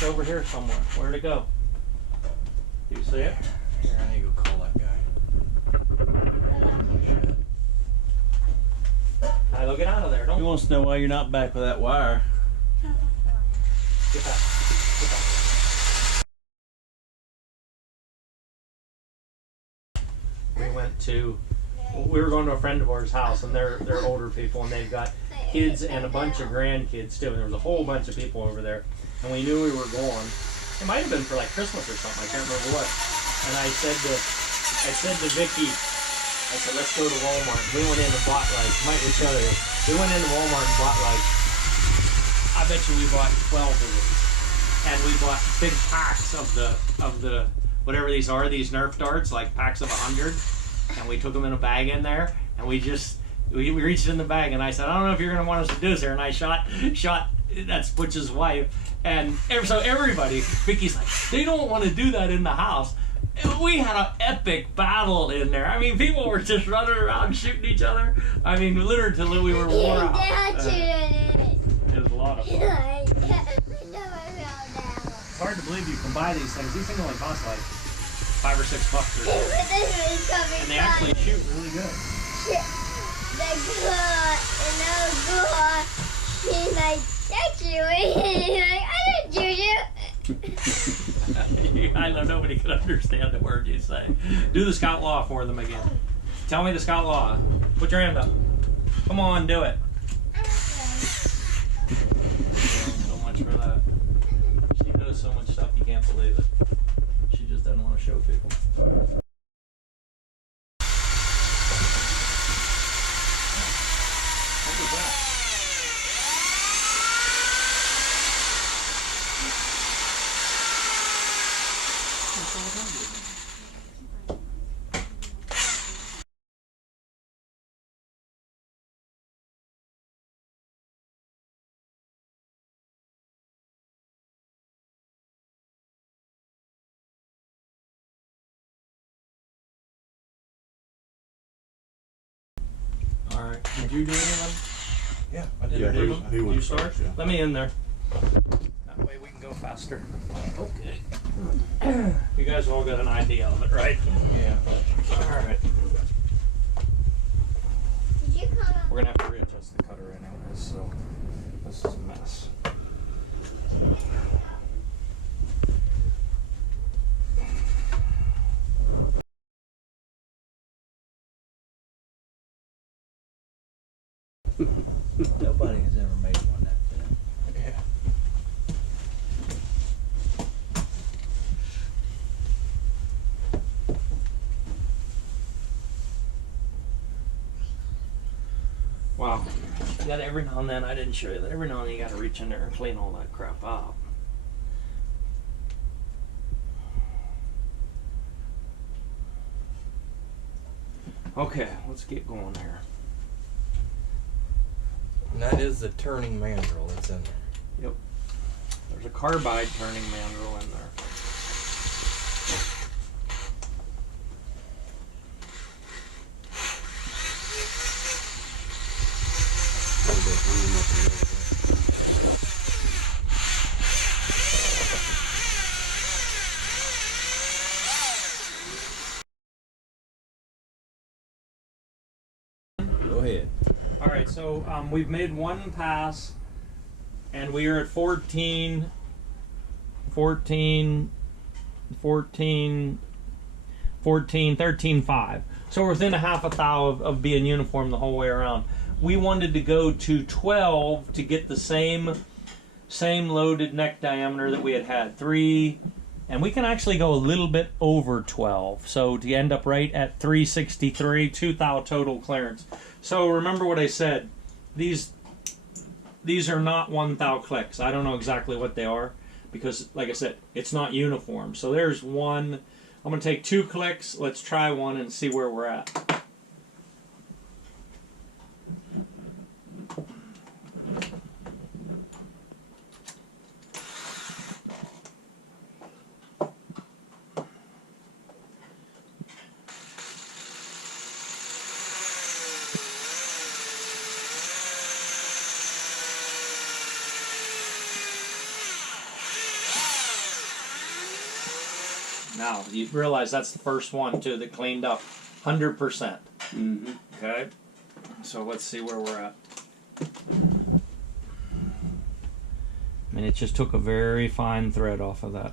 it's over here somewhere. Where'd it go? Do you see it? Here, I need to go call that guy. Alright, go get out of there. Don't. He wants to know why you're not back with that wire. Get back. Get back. We were going to a friend of ours' house, and they're older people, and they've got kids and a bunch of grandkids too. And there was a whole bunch of people over there, and we knew we were going. It might have been for like Christmas or something. I can't remember what. And I said to Vicky, I said, let's go to Walmart. We went in and bought like, might we tell you, we went into Walmart and bought like, I bet you we bought 12 of these, and we bought big packs of the whatever these are, these Nerf darts, like packs of 100. And we took them in a bag in there, and we reached in the bag, and I said, I don't know if you're going to want us to do this here. And I shot, that's Butch's wife. And so everybody, Vicky's like, they don't want to do that in the house. We had an epic battle in there. I mean, people were just running around shooting each other. I mean, literally till we were wore out. It was a lot of fun. It's hard to believe you can buy these things. These things only cost like $5 or $6 or something. And they actually shoot really good. He's like, that's you. He's like, I didn't shoot you. I know nobody can understand the word you say. Do the Scout Law for them again. Tell me the Scout Law. Put your hand up. Come on, do it. So much for that. She knows so much stuff you can't believe it. She just doesn't want to show people. What was that? All right. Did you do any of them? Yeah, I did. Yeah, He you start? Yeah. Let me in there. That way we can go faster. Okay. You guys all got an idea of it, right? Yeah. All right. Did you come up? We're gonna have to readjust the cutter anyways, so this is a mess. Nobody has ever made one that thin. Yeah. Wow. You got every now and then, I didn't show you that, every now and then you gotta reach in there and clean all that crap out. Okay, let's get going here. And that is the turning mandrel that's in there. Yep. There's a carbide turning mandrel in there. Go ahead. All right, so we've made one pass, and we are at 14, 13.5. So we're within a half a thou of being uniform the whole way around. We wanted to go to 12 to get the same loaded neck diameter that we had 3, and we can actually go a little bit over 12. So to end up right at 363, 2 thou total clearance. So remember what I said. These are not 1 thou clicks. I don't know exactly what they are because, like I said, it's not uniform. So there's one. I'm going to take 2 clicks. Let's try one and see where we're at. Now, you realize that's the first one, too, that cleaned up 100%. Mm-hmm. Okay? So let's see where we're at. And it just took a very fine thread off of that.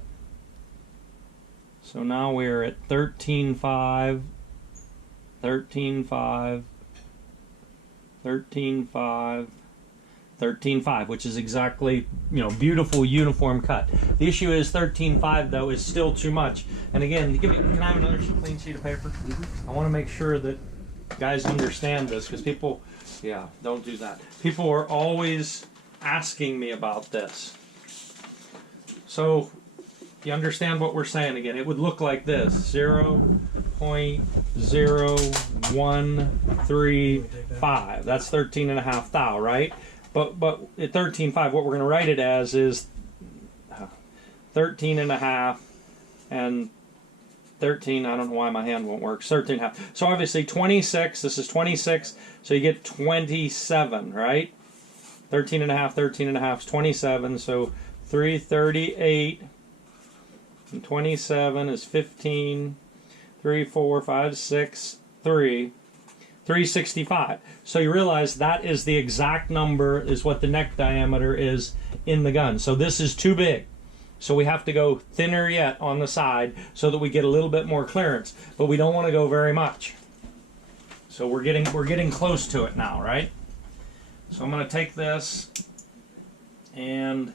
So now we're at 13.5, 13.5, 13.5, 13.5, which is exactly, beautiful uniform cut. The issue is 13.5 though is still too much. And again, can I have another clean sheet of paper? I want to make sure that guys understand this, because people, don't do that. People are always asking me about this. So you understand what we're saying again. It would look like this: 0.0135. That's 13.5 thou, right? But at 13.5, what we're going to write it as is 13.5 and 13. I don't know why my hand won't work. 13.5. So obviously 26. This is 26. So you get 27, right? 13.5. 13.5 is 27. So 338 and 27 is 15. 3, 4, 5, 6, 3. 365. So you realize that is the exact number, is what the neck diameter is in the gun. So this is too big. So we have to go thinner yet on the side so that we get a little bit more clearance. But we don't want to go very much. So we're getting close to it now, right? So I'm going to take this, and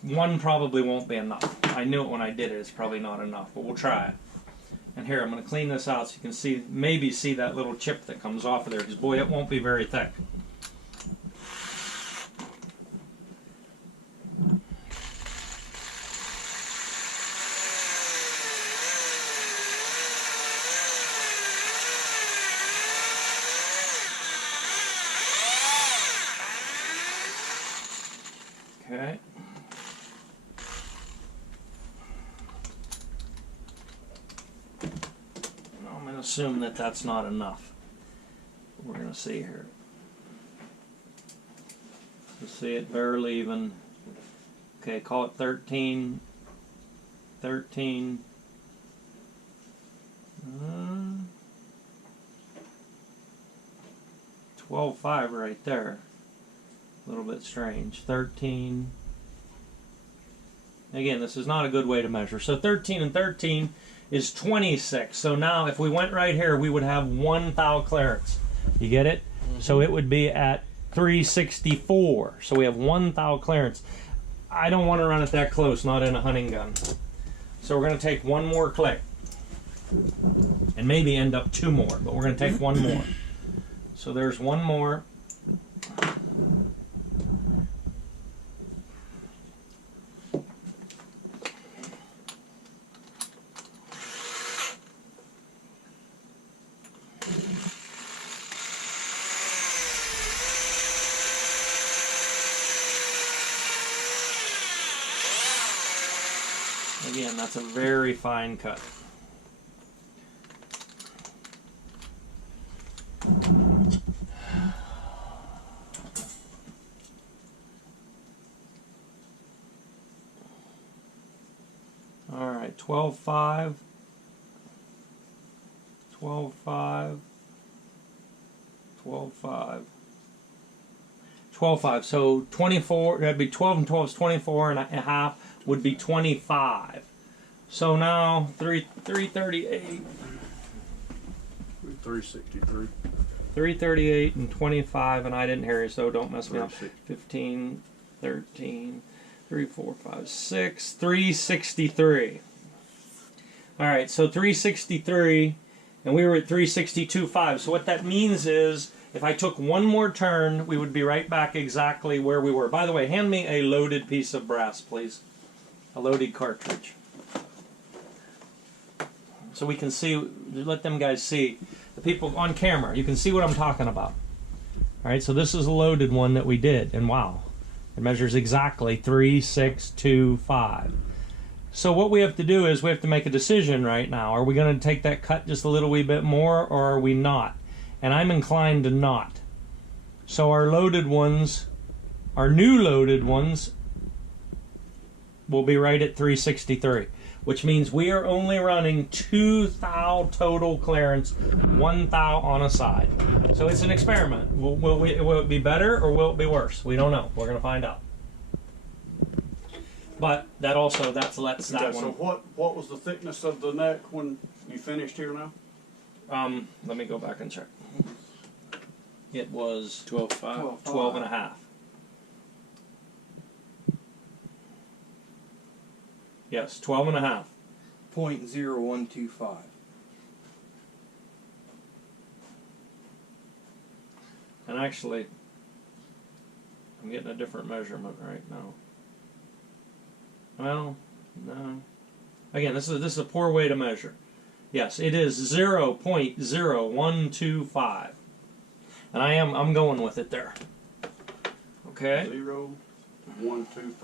one probably won't be enough. I knew it when I did it. It's probably not enough, but we'll try it. And here, I'm going to clean this out so you can see, maybe see that little chip that comes off of there, because boy, it won't be very thick. Okay. I'm going to assume that that's not enough. We're going to see here. You see it barely even. Okay, call it 13. 13. 12.5 right there. A little bit strange. 13. Again, this is not a good way to measure. So 13 and 13 is 26. So now if we went right here, we would have 1 thou clearance. You get it? Mm-hmm. So it would be at 364. So we have 1 thou clearance. I don't want to run it that close, not in a hunting gun. So we're going to take one more click. And maybe end up 2 more, but we're going to take 1 more. So there's 1 more. Again, that's a very fine cut. All right, 12.5, 12.5, 12.5, 12.5. So 24, that'd be 12 and 12 is 24 and a half, would be 25. So now 338. 363. 338 and 25, and I didn't hear you, so don't mess me up. 15, 13, 3, 4, 5, 6, 363. All right, so 363, and we were at 362.5. So what that means is, if I took 1 more turn, we would be right back exactly where we were. By the way, hand me a loaded piece of brass, please. A loaded cartridge. So we can see, let them guys see, the people on camera, you can see what I'm talking about. All right, so this is a loaded one that we did, and wow, it measures exactly 362.5. So what we have to do is we have to make a decision right now. Are we going to take that cut just a little wee bit more, or are we not? And I'm inclined to not. So our loaded ones, our new loaded ones, will be right at 363. which means we are only running 2 thou total clearance, 1 thou on a side. So it's an experiment. Will it be better or will it be worse? We don't know. We're going to find out. But that also, lets that So one. what was the thickness of the neck when you finished here now? Let me go back and check. It was 12.5. 12 and a half. Yes, 12 and a half. 0.0125. And actually, I'm getting a different measurement right now. Well, no. Again, this is a poor way to measure. Yes, it is 0.0125. And I'm going with it there. Okay? 0.125.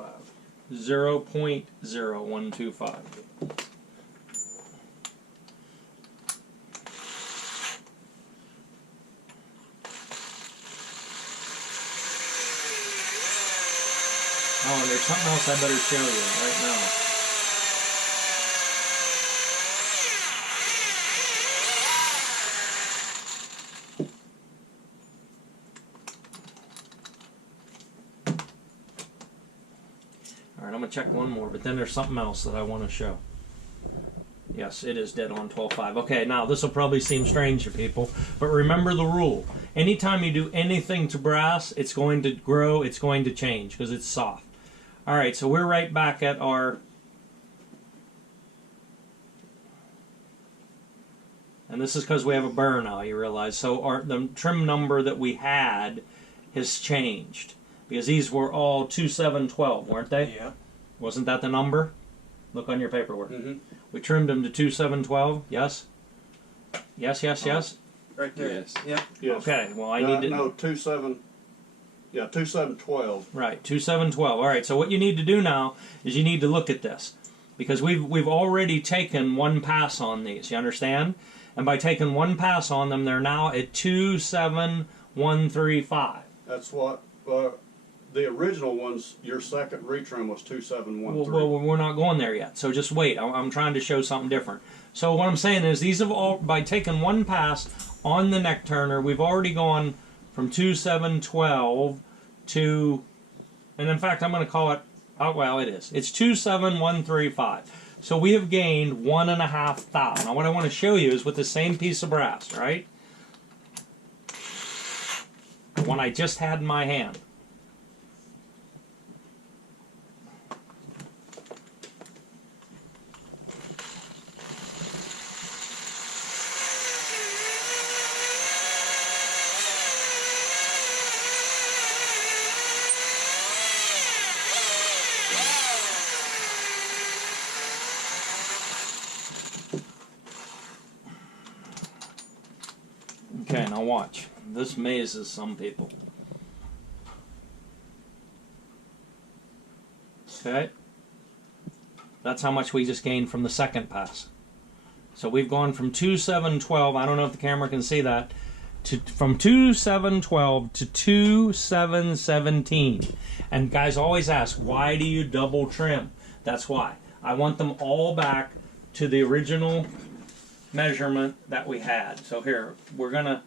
0.0125. Oh, and there's something else I better show you right now. All right, I'm going to check one more, but then there's something else that I want to show. Yes, it is dead on 12.5. Okay, now this will probably seem strange to people, but remember the rule. Anytime you do anything to brass, it's going to grow, it's going to change because it's soft. All right, so we're right back at our, and this is because we have a burr now, you realize. So the trim number that we had has changed because these were all 2712, weren't they? Yeah. Wasn't that the number? Look on your paperwork. Mm-hmm. We trimmed them to 2712. Yes. Yes. Yes. Yes. Right there. Yes. Yep. Yes. Okay. Well, I need to. No, 27. Yeah, 2712. Right, 2712. All right, so what you need to do now is you need to look at this because we've already taken one pass on these. You understand? And by taking one pass on them, they're now at 27135. That's what the original ones. Your second retrim was 2713. Well, we're not going there yet. So just wait. I'm trying to show something different. So what I'm saying is these have all by taking one pass on the neck turner, we've already gone from 2712 to, and in fact I'm going to call it, oh well it is, it's 27135. So we have gained 1.5 thou. Now what I want to show you is with the same piece of brass, right? The one I just had in my hand. Okay, now watch. This mazes some people. Okay? That's how much we just gained from the second pass. So we've gone from 2712, I don't know if the camera can see that, from 2712 to 2717. And guys always ask, why do you double trim? That's why. I want them all back to the original measurement that we had. So here, we're gonna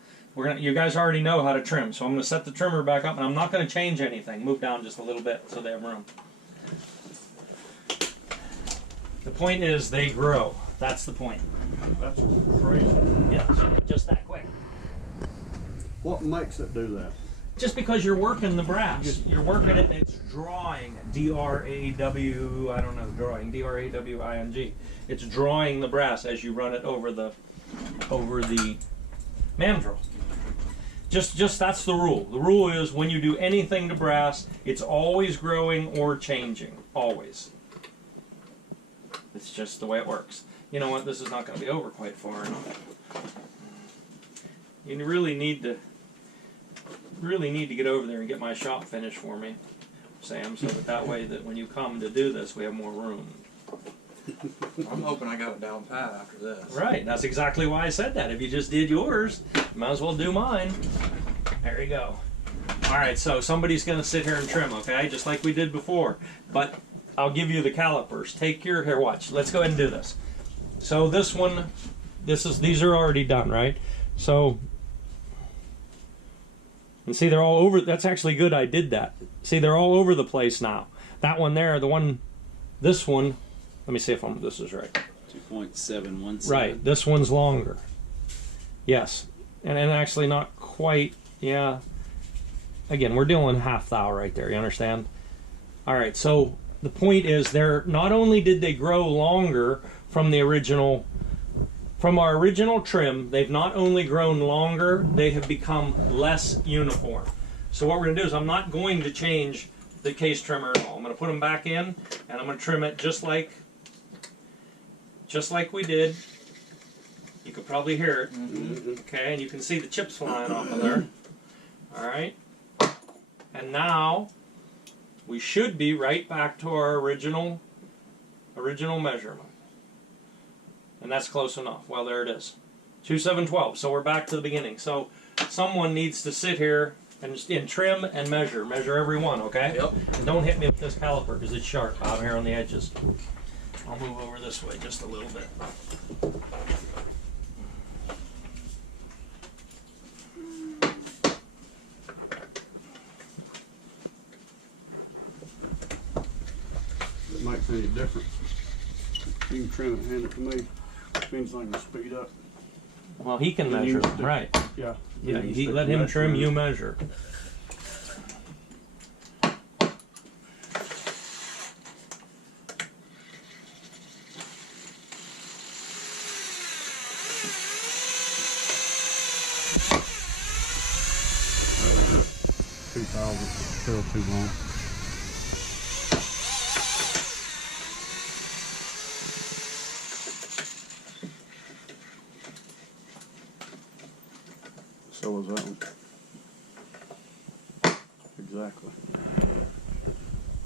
you guys already know how to trim, so I'm gonna set the trimmer back up and I'm not gonna change anything. Move down just a little bit so they have room. The point is they grow. That's the point. That's crazy. Yeah, just that quick. What makes it do that? Just because you're working the brass. You're working it and it's drawing. D-R-A-W, I don't know, drawing. D-R-A-W-I-N-G. It's drawing the brass as you run it over the mandrel. Just that's the rule. The rule is when you do anything to brass, it's always growing or changing. Always. It's just the way it works. You know what? This is not going to be over quite far enough. You really need to get over there and get my shop finished for me, Sam, so that way that when you come to do this, we have more room. I'm hoping I got it down pat after this. Right, that's exactly why I said that. If you just did yours, you might as well do mine. There you go. All right, so somebody's going to sit here and trim, okay, just like we did before. But I'll give you the calipers. Take your, here, watch. Let's go ahead and do this. So this one, these are already done, right? So, and see, they're all over. That's actually good I did that. See, they're all over the place now. That one there, this one, let me see if this is right. 2.717. Right, this one's longer. Yes, and actually not quite, yeah. Again, we're doing half thou right there, you understand? All right, so the point is, not only did they grow longer from our original trim, they've not only grown longer, they have become less uniform. So what we're gonna do is, I'm not going to change the case trimmer at all. I'm gonna put them back in, and I'm gonna trim it just like we did. You could probably hear it. Okay, and you can see the chips flying off of there. All right, and now we should be right back to our original measurement. And that's close enough. Well, there it is. 2,712. So we're back to the beginning. So someone needs to sit here and trim and measure. Measure every one, okay? Yep. And don't hit me with this caliper because it's sharp out here on the edges. I'll move over this way just a little bit. If it makes any difference, you can trim it and hand it to me. Means I can speed up. Well, he can Then you measure, stick- right? Yeah. Yeah, You he stick let the him mesh trim, in. you measure. Still too long. So was that one. Exactly.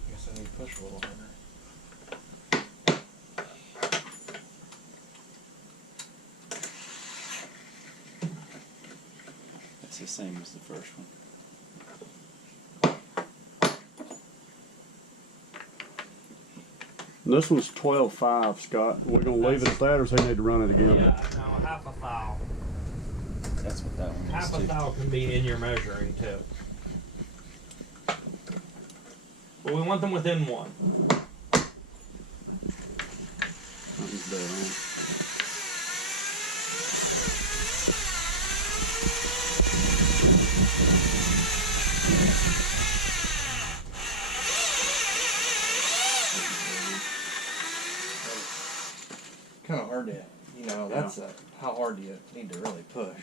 Guess I need to push a little harder. That's the same as the first one. This one's 12.5, Scott. We're gonna leave it at that, or does he need to run it again? Yeah, now half a thou. That's what that one is Half a too. thou can be in your measuring too. But we want them within one. Something's dead on. Kind of hard to, that's how hard do you need to really push?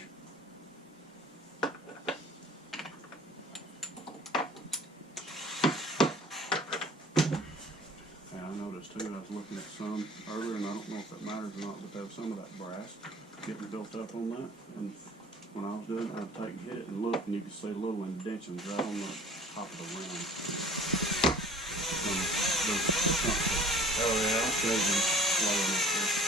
Yeah, I noticed too. I was looking at some earlier, and I don't know if that matters or not, but there was some of that brass getting built up on that. And when I was doing it, I'd take and hit it and look, and you could see little indentions right on the top of the rim. And those chunks of Oh yeah. resin laying up there.